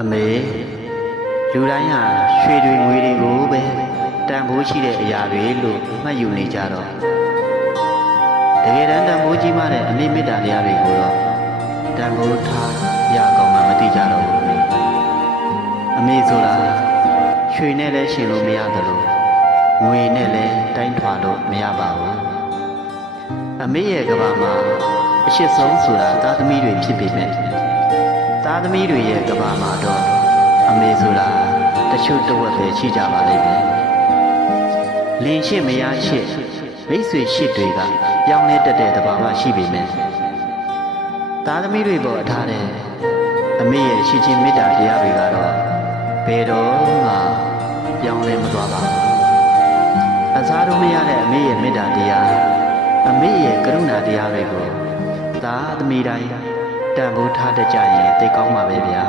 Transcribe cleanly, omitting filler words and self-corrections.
အမေလူတိုင်းဟာရွှေတွေငွေတွေကိုပဲတန်ဖိုးရှိတဲ့အရာတွေလို့မှတ်ယူနေကြတော့တကယ်တမ်းတန်ဖိုးကြီးမှတဲ့အမေမေတ္တာတရားတွေကိုတော့တန်ဖိုးထားရကောင်မှမသိကြတော့ဘူးအမေဆိုတာရွှေနဲ့လည်းရှင်လို့မရသလိုငွေနဲ့လည်းတိုင်းထွာလို့မရပါဘူးအမေရဲ့ကဘာမှာအရှိဆုံးဆိုတာသားသမီးတွေဖြစ်ပေမဲ့သားသမီးတွေရဲ့ကဘာမှာတော့အမေဆိုတာတချို့တဝက်ပဲရှိကြပါလိမ့်မယ်လင်ရှိမရရှိမိတ်ဆွေရှိတွေကပြောင်းလဲတတ်တဲ့တဘာမှရှိပေမဲ့သားသမီးတွေပေါ်အထားတဲ့အမေရဲ့ရှိချင်းမေတ္တာတရားတွေကတော့ဘယ်တော့မှပြောင်းလဲမသွားပါဘူးအစားတို့မရတဲ့အမေရဲ့မေတ္တာတရားအမေရဲ့ကရုဏာတရားတွေကိုသားသမီးတိုင်းတန်ဖိုးထားတတ်ကြရင်သိကောင်းပါပဲဗျာ